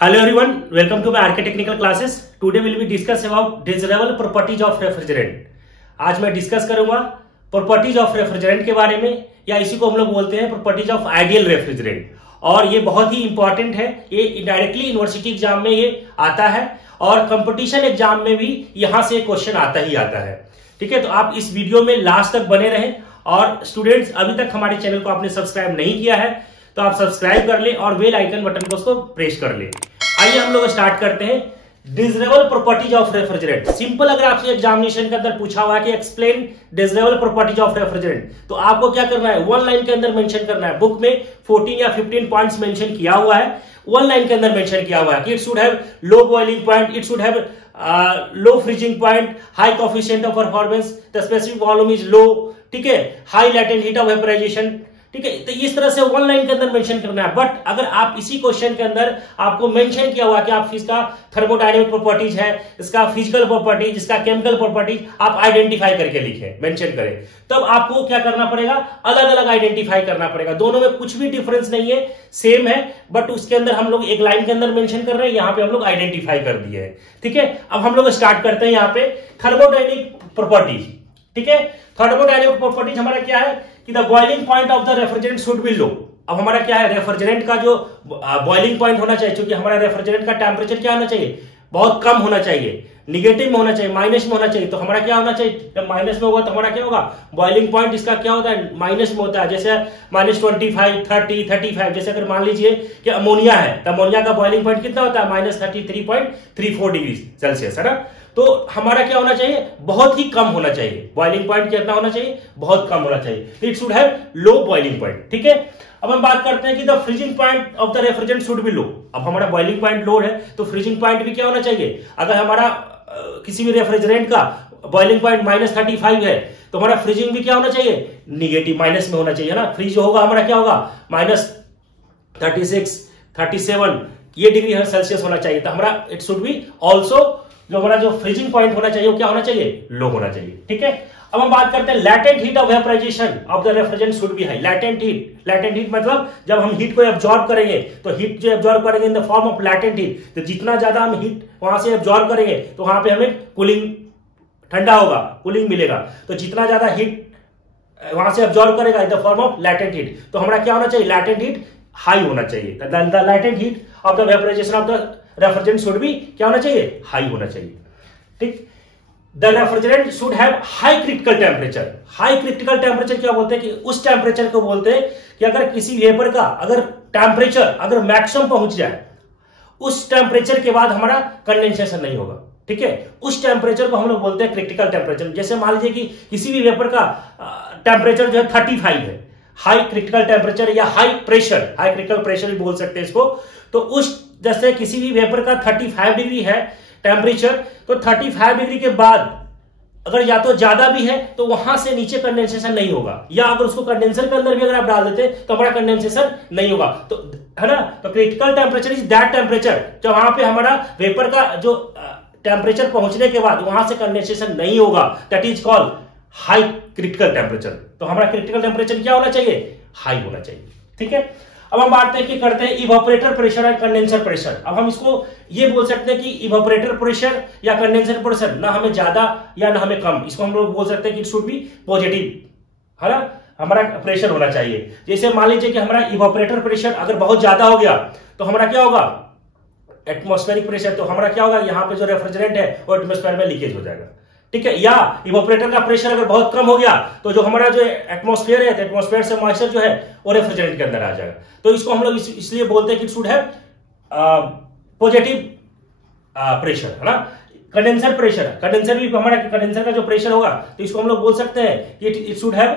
Hello everyone, welcome to my RK Technical classes. Today we will be discuss about desirable properties of refrigerant. आज मैं discuss करूंगा properties of refrigerant के बारे में, या इसी को हम लोग बोलते हैं प्रॉपर्टीज ऑफ आइडियल रेफ्रिजरेंट। और ये बहुत ही इंपॉर्टेंट है, ये डायरेक्टली यूनिवर्सिटी एग्जाम में ये आता है और कंपटीशन एग्जाम में भी यहां से क्वेश्चन आता ही आता है। ठीक है, तो आप इस वीडियो में लास्ट तक बने रहें। और स्टूडेंट्स अभी तक हमारे चैनल को आपने सब्सक्राइब नहीं किया है तो आप सब्सक्राइब कर ले और बेल आइकन बटन को उसको प्रेस कर ले। आइए हम लोग स्टार्ट करते हैं। Desirable properties of refrigerant. Simple अगर आपसे एग्जामिनेशन के अंदर पूछा हुआ कि explain desirable properties of refrigerant, तो आपको क्या करना है, वन लाइन के अंदर मेंशन करना है। बुक में 14 या 15 पॉइंट्स मेंशन किया हुआ है, वन लाइन के अंदर मेंशन किया हुआ है कि it should have low boiling point, it should have low freezing point, high coefficient of performance, the specific volume is low, ठीक है, high latent heat of vaporisation. ठीक है, तो इस तरह से वन लाइन के अंदर मेंशन करना है। बट अगर आप इसी क्वेश्चन के अंदर आपको मेंशन किया हुआ कि आप इसका थर्मोडायनेमिक प्रॉपर्टीज है, इसका फिजिकल प्रॉपर्टीज, इसका केमिकल प्रॉपर्टीज आप आइडेंटिफाई करके लिखें, मेंशन करें, तब आपको क्या करना पड़ेगा, अलग अलग आइडेंटिफाई करना पड़ेगा। दोनों में कुछ भी डिफरेंस नहीं है, सेम है, बट उसके अंदर हम लोग एक लाइन के अंदर मेंशन कर रहे हैं, यहां पे हम लोग आइडेंटिफाई कर दिए है। ठीक है, अब हम लोग स्टार्ट करते हैं यहाँ पे थर्मोडायनेमिक प्रॉपर्टीज। ठीक है, थर्मोडायनेमिक प्रॉपर्टीज हमारा क्या है कि the boiling point of the refrigerant should be low. अब हमारा क्या है, रेफ्रिजरेंट का जो बॉइलिंग पॉइंट होना चाहिए, क्योंकि हमारा रेफ्रिजरेंट का टेम्परेचर क्या होना चाहिए, बहुत कम होना चाहिए, निगेटिव में होना चाहिए, माइनस में होना चाहिए। तो हमारा क्या होना चाहिए, जब माइनस में होगा तो हमारा क्या होगा, बॉइलिंग पॉइंट इसका क्या होता है, माइनस में होता है। जैसे -25, 30, 35। जैसे अगर मान लीजिए कि अमोनिया है तो अमोनिया का बॉइलिंग पॉइंट कितना होता है, -33.34 डिग्री सेल्सियस, है ना। तो हमारा क्या होना चाहिए, बहुत ही कम होना चाहिए, बॉइलिंग पॉइंट कितना होना चाहिए, बहुत कम होना चाहिए। It should have low boiling point. ठीक है, अब हम बात करते हैं कि the freezing point of the refrigerant should be low. अब हमारा बॉइलिंग पॉइंट लो है तो फ्रीजिंग पॉइंट भी क्या होना चाहिए। अगर हमारा किसी भी रेफ्रिजरेंट का बॉइलिंग पॉइंट -35 है तो हमारा फ्रीजिंग भी क्या होना चाहिए, निगेटिव, माइनस में होना चाहिए, ना। फ्रीज जो होगा हमारा क्या होगा, -36, 37 ये डिग्री सेल्सियस होना चाहिए। तो हमारा इट शुड बी ऑल्सो, जो हमारा जो फ्रीजिंग पॉइंट होना चाहिए वो क्या होना चाहिए, लो होना चाहिए। ठीक है, अब हम बात करते हैं latent heat of vaporisation of the refrigerant should be high. Latent heat मतलब जब हम हीट को एब्जॉर्ब करेंगे तो हीट जो एब्जॉर्ब करेंगे in the form of latent heat, तो जितना ज्यादा हम हीट वहां से एब्जॉर्ब करेंगे तो वहां पे हमें कूलिंग, ठंडा होगा, कूलिंग मिलेगा। तो जितना ज्यादा हीट वहां से एब्जॉर्ब करेगा in the form of latent heat, तो हमारा क्या होना चाहिए, लैटेंट हीट हाई होना चाहिए। The latent heat of the vaporization of the refrigerant should be क्या होना चाहिए, हाई होना चाहिए। ठीक, the refrigerant should have high critical temperature. High critical temperature क्या बोलते हैं कि उस टेम्परेचर को बोलते हैं कि अगर किसी वेपर का अगर टेम्परेचर अगर मैक्सिमम पहुंच जाए, उस टेम्परेचर के बाद हमारा कंडेंसेशन नहीं होगा। ठीक है, उस टेम्परेचर को हम लोग बोलते हैं क्रिटिकल टेम्परेचर। जैसे मान लीजिए कि किसी भी वेपर का टेम्परेचर जो है 35 है, हाई क्रिटिकल टेम्परेचर या हाई क्रिटिकल प्रेशर भी बोल सकते हैं इसको। तो उस जैसे किसी भी वेपर का 35 डिग्री है टेम्परेचर, तो 35 डिग्री के बाद अगर या तो ज्यादा भी है तो वहां से नीचे कंडेंसेशन नहीं होगा, या अगर उसको कंडेंसर के अंदर भी अगर आप डाल देते तो हमारा कंडेंसेशन नहीं होगा। तो है ना, तो critical temperature is that temperature जो वहां पे हमारा वेपर का जो टेम्परेचर पहुंचने के बाद वहां से कंडेंसेशन नहीं होगा, that is called high critical temperature. तो हमारा क्रिटिकल टेम्परेचर क्या होना चाहिए, हाई होना चाहिए। ठीक है, अब हम बात करते हैं इवेपोरेटर प्रेशर और कंडेंसर प्रेशर। अब हम इसको ये बोल सकते हैं कि इवेपोरेटर प्रेशर या कंडेंसर प्रेशर ना हमें ज्यादा या ना हमें कम, इसको हम लोग बोल सकते हैं कि इट शुड बी पॉजिटिव, है ना, हमारा प्रेशर होना चाहिए। जैसे मान लीजिए कि हमारा इवेपोरेटर प्रेशर अगर बहुत ज्यादा हो गया तो हमारा क्या होगा, एटमॉस्फेरिक प्रेशर, तो हमारा क्या होगा, यहाँ पे जो रेफ्रिजरेंट है वो एटमॉस्फेयर में लीकेज हो जाएगा। ठीक है, या इवेपोरेटर का प्रेशर अगर बहुत कम हो गया तो जो हमारा जो एटमॉस्फेयर है, एटमॉस्फेयर से मॉइस्चर जो है वो रेफ्रिजरेंट के अंदर आ जाएगा। तो इसको हम लोग इसलिए बोलते हैं कि it should have positive pressure, है ना। कंडेंसर प्रेशर, कंडेंसर भी हमारा कंडेंसर का जो प्रेशर होगा तो इसको हम लोग बोल सकते हैं कि it should have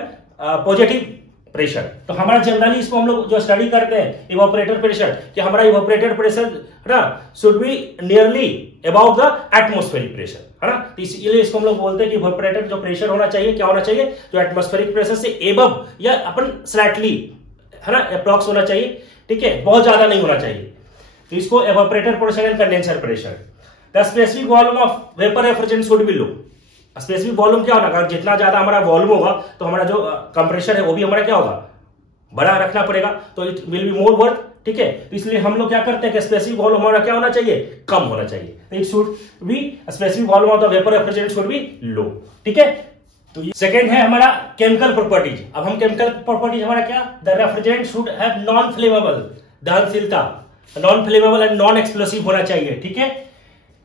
positive pressure. तो हमारा जनरली इसको हम लोग जो स्टडी करते हैं इवेपोरेटर प्रेशर, कि हमारा इवेपोरेटर प्रेशर है ना should be nearly about the atmospheric pressure, है ना। तो इसलिए इसको हम लोग बोलते हैं कि इवेपोरेटर जो प्रेशर होना चाहिए क्या होना चाहिए, जो एटमॉस्फेरिक प्रेशर से एबव या अपन स्लाइटली, है ना, अप्रॉक्स होना चाहिए। ठीक है, बहुत ज्यादा नहीं होना चाहिए। तो इसको evaporator pressure and condenser pressure. The specific volume of vapour refrigerant should be low. Specific volume क्या होगा, अगर जितना ज्यादा हमारा वॉल्यूम होगा तो हमारा जो कंप्रेशर है वो भी हमारा क्या होगा, बड़ा रखना पड़ेगा। तो it will be more worth ठीक है। तो इसलिए हम लोग क्या करते हैं कि स्पेसिफिक वॉल्यूम हमारा क्या होना चाहिए, कम होना चाहिए। It should be specific volume of the vapour refrigerant should be low, ठीक है। तो सेकंड है हमारा केमिकल प्रॉपर्टीज। अब हम केमिकल प्रॉपर्टीज हमारा क्या, the refrigerant should have non flammable, दहनशीलता, non flammable and non explosive होना चाहिए, ठीक है।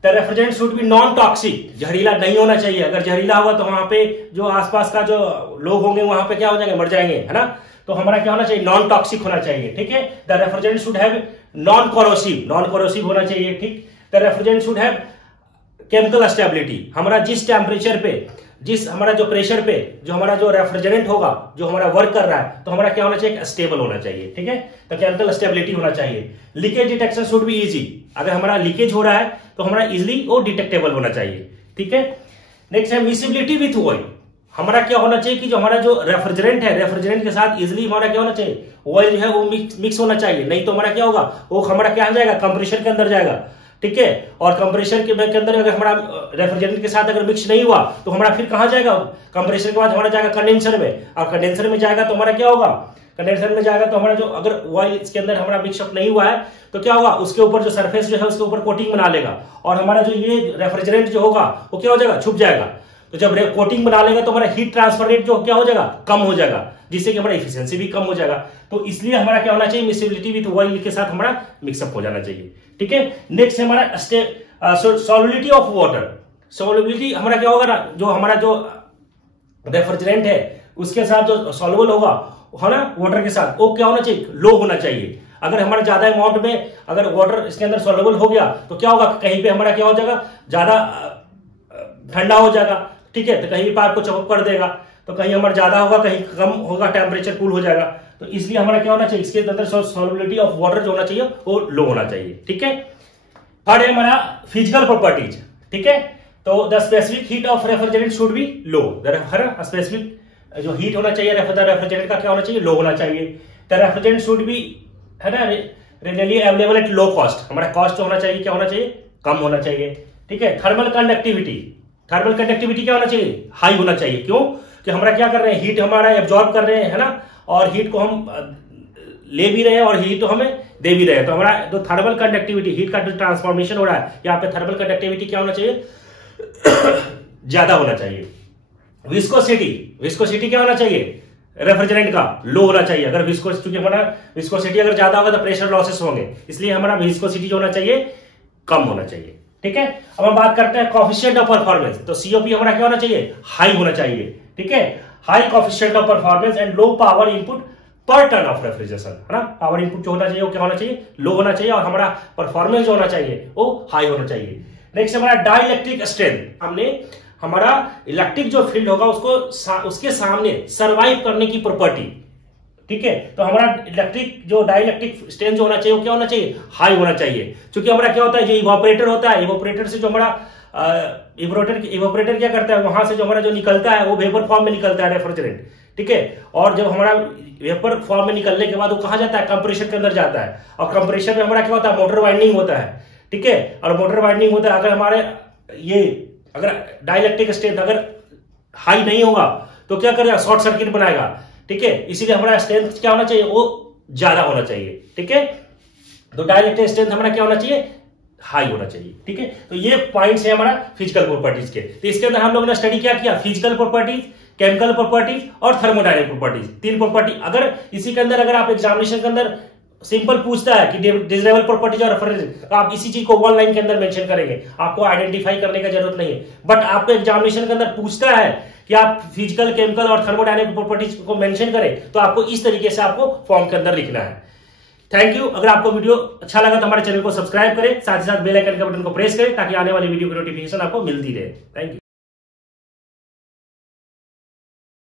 The refrigerant should be non toxic, जहरीला नहीं होना चाहिए। अगर जहरीला हुआ तो वहां पे जो आसपास का जो लोग होंगे वहां पे क्या हो जाएंगे, मर जाएंगे, है ना। तो हमारा क्या होना चाहिए, नॉन टॉक्सिक होना चाहिए, ठीक है। The refrigerant should have non corrosive, non corrosive होना चाहिए, ठीक। The refrigerant should have chemical stability, हमारा जिस टेम्परेचर पे, जिस हमारा जो प्रेशर पे जो हमारा जो रेफ्रिजरेंट होगा, जो हमारा वर्क कर रहा है, तो हमारा क्या होना चाहिए, स्टेबल होना चाहिए, ठीक है। तो केमिकल स्टेबिलिटी होना चाहिए। Leakage detection should be easy, अगर हमारा लीकेज हो रहा है तो हमारा इजिली वो डिटेक्टेबल होना चाहिए, ठीक है। नेक्स्ट है मिक्सिबिलिटी विथ ऑयल, हमारा क्या होना चाहिए कि जो हमारा जो रेफ्रिजरेंट है, रेफ्रिजरेंट के साथ इजिली हमारा क्या होना चाहिए, ऑयल जो है वो मिक्स होना चाहिए, नहीं तो हमारा क्या होगा, वो हमारा क्या हो जाएगा, कंप्रेशर के अंदर जाएगा, ठीक है। और कंप्रेशर के अंदर अगर हमारा रेफ्रिजरेंट के साथ अगर मिक्स नहीं हुआ तो हमारा फिर कहां जाएगा, कंप्रेशर के बाद हमारा जाएगा कंडेंसर में, और कंडेंसर में जाएगा तो हमारा क्या होगा, कंडेंसर में जाएगा तो हमारा जो अगर ऑयल इसके अंदर हमारा मिक्सअप नहीं हुआ है तो क्या होगा, उसके ऊपर जो सरफेस जो है उसके ऊपर कोटिंग बना लेगा, और हमारा जो ये रेफ्रिजरेंट जो होगा वो क्या हो जाएगा, छुप जाएगा। तो जब कोटिंग बना लेगा तो हमारा हीट ट्रांसफर रेट जो क्या हो जाएगा, कम हो जाएगा, जिससे कि हमारा एफिशिएंसी भी कम हो जाएगा। तो इसलिए हमारा क्या होना चाहिए, मिक्सिबिलिटी विद ऑयल के साथ हमारा मिक्सअप हो जाना चाहिए, ठीक है। नेक्स्ट है हमारा सॉल्युबिलिटी ऑफ वाटर। सॉल्युबिलिटी हमारा क्या होगा ना, जो हमारा जो रेफ्रिजरेंट है उसके साथ जो सॉल्युबल होगा, है ना, वाटर के साथ, वो क्या होना चाहिए, लो होना चाहिए। अगर हमारा ज्यादा अमाउंट में अगर वाटर इसके अंदर सॉल्युबल हो गया तो क्या होगा, कहीं पे हमारा क्या हो जाएगा, ज्यादा ठंडा हो जाएगा, ठीक है। तो कहीं पाइप को चपक कर देगा, तो कहीं हमारा ज्यादा होगा, कहीं कम होगा, टेम्परेचर कूल हो जाएगा। तो इसलिए हमारा क्या होना चाहिए, इसके अंदर सॉल्युबिलिटी ऑफ वाटर जो होना चाहिए वो लो होना चाहिए, ठीक है। थर्ड है हमारा फिजिकल प्रॉपर्टीज, ठीक है। तो the specific heat of refrigerant should be low, specific जो हीट होना चाहिए रेफ्रिजरेंट का क्या होना चाहिए, लो होना चाहिए। द रेफ्रिजरेंट शुड बी, है ना, really available at low cost, हमारा कॉस्ट होना चाहिए, क्या होना चाहिए, कम होना चाहिए, ठीक है। थर्मल कंडक्टिविटी, थर्मल कंडक्टिविटी क्या होना चाहिए, हाई होना चाहिए। क्यों कि हमारा क्या कर रहे हैं, हीट हमारा एब्जॉर्ब कर रहे हैं, है ना, और हीट को हम ले भी रहे हैं और हीट तो हमें दे भी रहे हैं। तो हमारा जो थर्मल कंडक्टिविटी, हीट का जो ट्रांसफॉर्मेशन हो रहा है, यहाँ पे थर्मल कंडक्टिविटी क्या होना चाहिए, ज्यादा होना चाहिए। विस्कोसिटी, विस्कोसिटी क्या होना चाहिए, रेफ्रिजरेंट का लो होना चाहिए। अगर क्योंकि हमारा विस्कोसिटी अगर ज्यादा होगा तो प्रेशर लॉसेस होंगे, इसलिए हमारा विस्कोसिटी जो होना चाहिए, कम होना चाहिए, ठीक है। अब हम बात करते हैं कोएफिशिएंट ऑफ परफॉर्मेंस। तो सीओपी हमारा क्या होना चाहिए, हाई होना चाहिए, ठीक है। High coefficient of performance and low power input पर टन ऑफ रेफ्रिजरेशन, है ना। पावर इनपुट जो होना चाहिए वो क्या होना चाहिए, लो होना चाहिए, और हमारा परफॉर्मेंस जो होना चाहिए वो हाई होना चाहिए। नेक्स्ट हमारा डाइलेक्ट्रिक स्ट्रेंथ, हमने हमारा इलेक्ट्रिक जो फील्ड होगा उसको उसके सामने सर्वाइव करने की प्रॉपर्टी, ठीक है। तो हमारा इलेक्ट्रिक जो डाइलेक्ट्रिक स्ट्रेंथ जो होना चाहिए वो क्या होना चाहिए, हाई होना चाहिए। क्योंकि हमारा क्या होता है, जो इवापोरेटर होता है, इवापोरेटर से जो हमारा इवापोरेटर क्या करता है, वहां से जो हमारा जो निकलता है वो वेपर फॉर्म में निकलता है रेफ्रिजरेंट, ठीक है। और जब हमारा वेपर फॉर्म में निकलने के बाद वो कहां जाता है, कंप्रेशर के अंदर जाता है, और कंप्रेशर में हमारा क्या होता है, मोटर वाइंडिंग होता है, ठीक है। और मोटर वाइंडिंग होता है, अगर हमारे ये अगर डाइलेक्ट्रिक स्ट्रेंथ अगर हाई नहीं होगा तो क्या करेगा, शॉर्ट सर्किट बनाएगा, ठीक है। इसीलिए हमारा स्ट्रेंथ क्या होना चाहिए, वो ज्यादा होना चाहिए, ठीक है। तो डाइलेक्ट्रिक स्ट्रेंथ हमारा क्या होना चाहिए, हाई होना चाहिए, ठीक है। तो ये पॉइंट्स है हमारा फिजिकल प्रॉपर्टीज के। तो इसके अंदर हम लोगों ने स्टडी क्या किया, फिजिकल प्रॉपर्टीज, केमिकल प्रॉपर्टीज और थर्मोडायनेमिक प्रॉपर्टीज, तीन प्रॉपर्टी। अगर इसी के अंदर अगर आप एग्जामिनेशन के अंदर सिंपल पूछता है कि डिजायरेबल प्रॉपर्टीज और रेफ्रिजरेंट, तो आप इसी चीज को वन लाइन के अंदर मेंशन करेंगे, आपको आइडेंटिफाई करने का जरूरत नहीं है। बट आपको एग्जामिनेशन के अंदर पूछता है कि आप फिजिकल, केमिकल और थर्मोडायनेमिक प्रॉपर्टीज को मेंशन करें, तो आपको इस तरीके से आपको फॉर्म के अंदर लिखना है। Thank you. अगर आपको वीडियो अच्छा लगा तो हमारे चैनल को सब्सक्राइब करें, साथ ही साथ बेल आइकन के बटन को प्रेस करें ताकि आने वाली वीडियो की नोटिफिकेशन आपको मिलती रहे। Thank you.